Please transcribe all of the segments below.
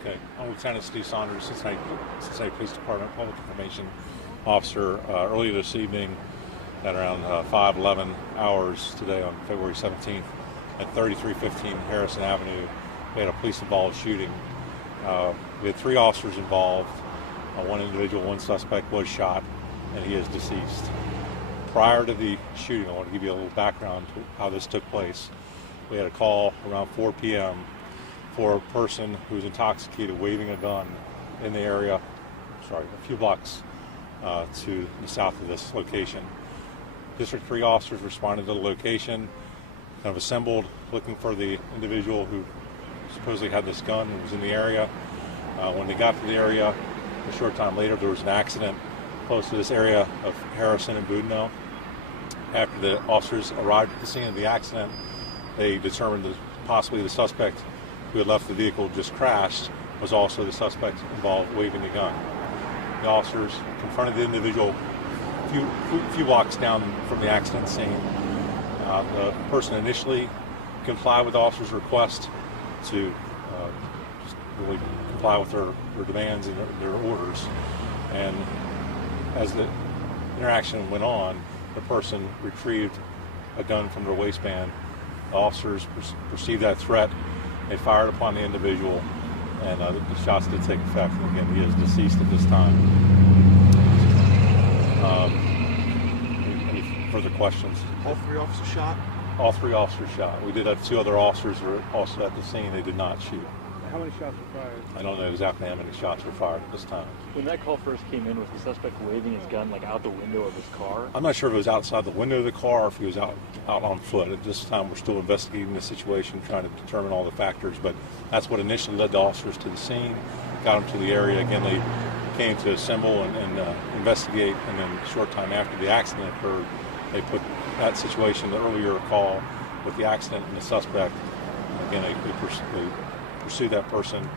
Okay, I'm Lieutenant Steve Saunders, Cincinnati Police Department Public Information Officer. Earlier this evening, at around 5:11 hours today on February 17th, at 3315 Harrison Avenue, we had a police-involved shooting. We had 3 officers involved. One individual, one suspect was shot, and he is deceased. Prior to the shooting, I want to give you a little background to how this took place. We had a call around 4 p.m. for a person who was intoxicated waving a gun in the area, a few blocks to the south of this location. District 3 officers responded to the location, kind of assembled looking for the individual who supposedly had this gun and was in the area. When they got to the area, a short time later, there was an accident close to this area of Harrison and Boudinot. After the officers arrived at the scene of the accident, they determined that possibly the suspect who had left the vehicle just crashed was also the suspect involved waving the gun. The officers confronted the individual a few blocks down from the accident scene. The person initially complied with the officer's request to just really comply with their demands and their orders. And as the interaction went on, the person retrieved a gun from their waistband. The officers perceived that threat. They fired upon the individual, and the shots did take effect. And again, he is deceased at this time. Any further questions? All 3 officers shot? All 3 officers shot. We did have 2 other officers who were also at the scene. They did not shoot. How many shots were fired? I don't know exactly how many shots were fired at this time. When that call first came in, was the suspect waving his gun like out the window of his car? I'm not sure if it was outside the window of the car or if he was out on foot. At this time, we're still investigating the situation, trying to determine all the factors, but that's what initially led the officers to the scene, got them to the area. Again, they came to assemble and investigate, and then a short time after the accident occurred, they put that situation, the earlier call with the accident and the suspect, again, they pursued that person,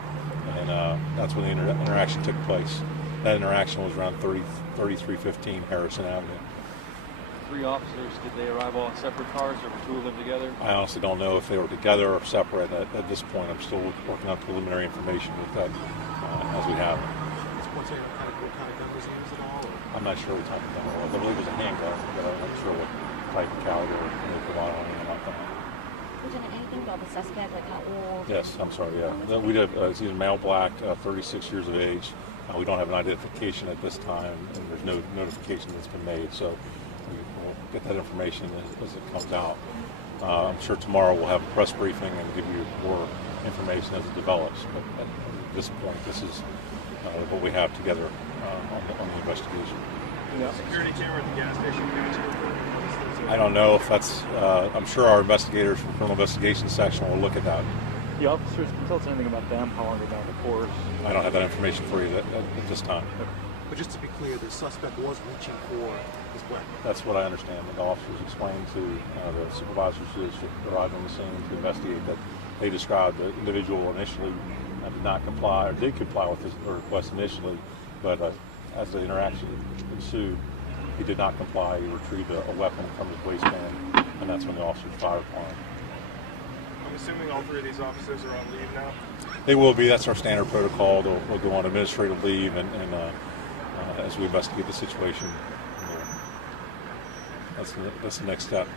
and that's when the interaction took place. That interaction was around 3315 Harrison Avenue. 3 officers, did they arrive all in separate cars, or were 2 of them together? I honestly don't know if they were together or separate. At this point, I'm still working on preliminary information with that as we have it. At this point, what kind of gun was used at all? Or? I'm not sure what type of gun it was. I believe it was a handgun, but I'm not sure what type of caliber or anything like that. Lieutenant, anything about the suspect, like how old? Yes, I'm sorry, yeah. We did, he's a male black, 36 years of age. We don't have an identification at this time, and there's no notification that's been made, so we'll get that information as it comes out. I'm sure tomorrow we'll have a press briefing and give you more information as it develops, but at this point, this is what we have together on the investigation. Security camera at the gas station. I don't know if that's, I'm sure our investigators from the criminal investigation section will look at that. The officers, can you tell us anything about them, how long they've been on the force? I don't have that information for you at this time. But just to be clear, the suspect was reaching for his weapon. That's what I understand. The officers explained to the supervisors who arrived on the scene to investigate that they described the individual initially did not comply, or did comply with his request initially, but as the interaction ensued, he did not comply. He retrieved a weapon from his waistband, and that's when the officers fired upon him. I'm assuming all 3 of these officers are on leave now? They will be. That's our standard protocol. They'll go on administrative leave, and as we investigate the situation, that's the next step.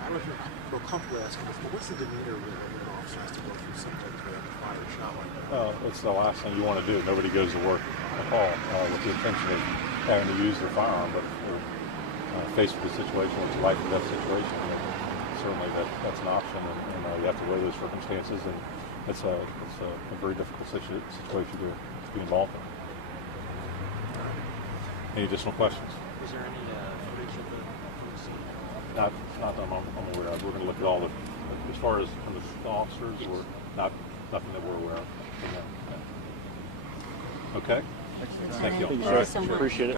I don't know if you feel comfortable asking this, but what's the demeanor when an officer has to go through sometimes where they fire a shot like that? It's the last thing you want to do. Nobody goes to work at all with the intention of having to use their firearm, but if they're faced with a situation, it's a life or death situation, and certainly that's an option, and you have to weigh those circumstances, and it's a very difficult situation to be involved in. Any additional questions? Was there any footage of the scene? Not that I'm aware of. We're going to look at all as far as from the officers, we're nothing that we're aware of. Okay? Lieutenant, Thank you. thank All right. so much. Appreciate it.